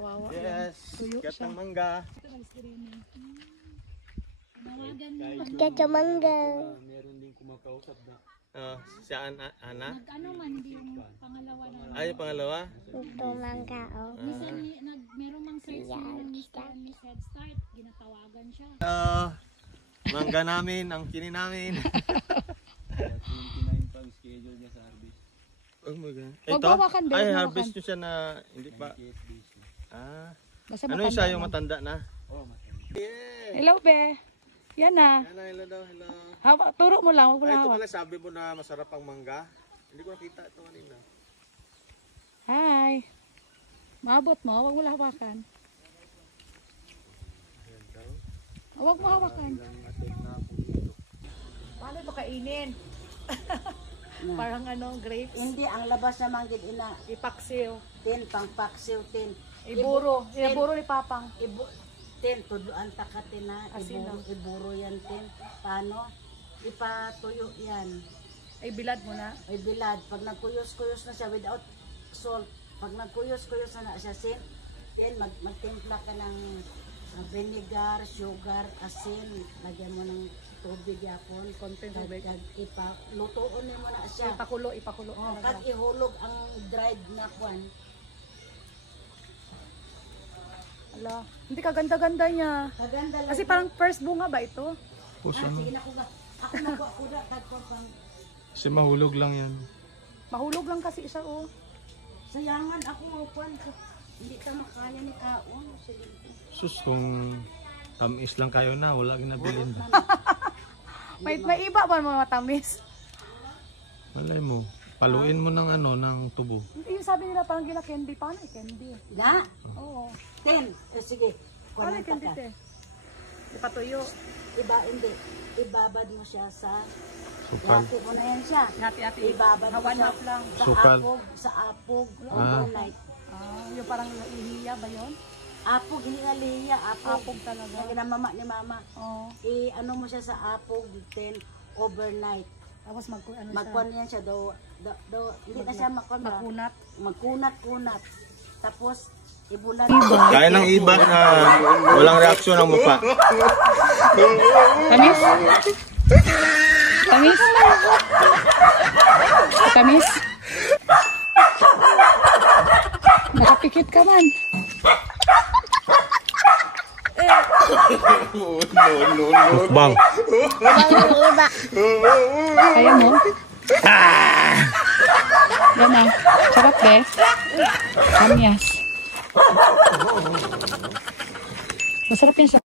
Kawawa. Yes. Gat ng mangga. Gat ng mangga. Meron din kumakausap na. Si Ana. Nag-ano man, hindi yung pangalawa na. Ay, pangalawa? Ito mangga, oh. Minsan, meron mang search na ng Mr. and Miss Head Start. Ginatawagan siya. Mangga namin, ang kini namin. 29 pang schedule niya sa harvest. Oh my God. Magbawakan, Ito? Bel, Ay, magbawakan. harvest nyo siya na hindi pa. Basta Ano matanda isa yung na. matanda na? Oh, matanda. Yeah. Hello, be. Yan na. Hello daw, hello. Hawak, turo mo lang, huwag mo Ay, lang ito hawak. pala sabi mo na masarap ang mangga. Hindi ko nakita ito kanina. Hi. Maabot mo, huwag mo lang hawakan. Ayan daw. Huwag mo hawakan. Ilang atid na po dito. Paano ito kainin? Parang ano, grapes. Hindi, ang labas naman gid ina. Ipaksiw. Tin, pang paksiw, tin. Iburo. Iburo ni Papang. Tin, tudloan ta ka tin na. Asin, no? Iburo yan, tin. Paano? Ipatuyo yan. Ay, bilad mo na. Ay bilad. Pag nagkuyos-kuyos na siya without salt, pag nagkuyos-kuyos na siya, sin, yan, magtimpla ka ng vinegar, sugar, asin, lagyan mo ng tubig yapon, Konting tubig. Lutoon mo na siya. Ipakulo Oh, talaga. kag ihulog ang dried na kwan. Ala, hindi ka ganda-ganda niya. Kaganda lang. Kasi parang first bunga ba ito? Sige na ko ba. Ako na ko ako na pang Kasi mahulog lang yan. Mahulog lang kasi siya, oh. sayangan ako kwan. Hindi ka makaya ni kaon. Sige. Sus, kung tamis lang kayo na, wala ginabilin. May iba ba mga matamis? Malay mo, paluin mo ng ano, ng tubo. Hindi, yung sabi nila parang gina candy. Paano candy? Na? Oo. 10. Sige. Paano Kwan candy, ka. te? Ipatuyo. Hindi. Ibabad mo siya sa Sukal. yati mo na yan siya. Hati-hati. Ibabad mo One siya half lang. sa Sukal. apog overnight. Yung parang ihiya ba yun? Apog, hindi nga liya, Apog talaga. Lagi na mama ni mama. Oo. Ano mo siya sa apog, 10 overnight. Tapos ano Magkuhan yan siya daw, hindi na siya magkuhan ba? Makunat. Magkunat-kunat. Tapos, ibulan. Kaya ng iba na walang reaksyon ang mukha. Tamis? Tamis? Tamis? Nakapikit ka man. Mukbang. Kaya mo? Yan na. Sarap, be. Kamyas. Masarap yan sa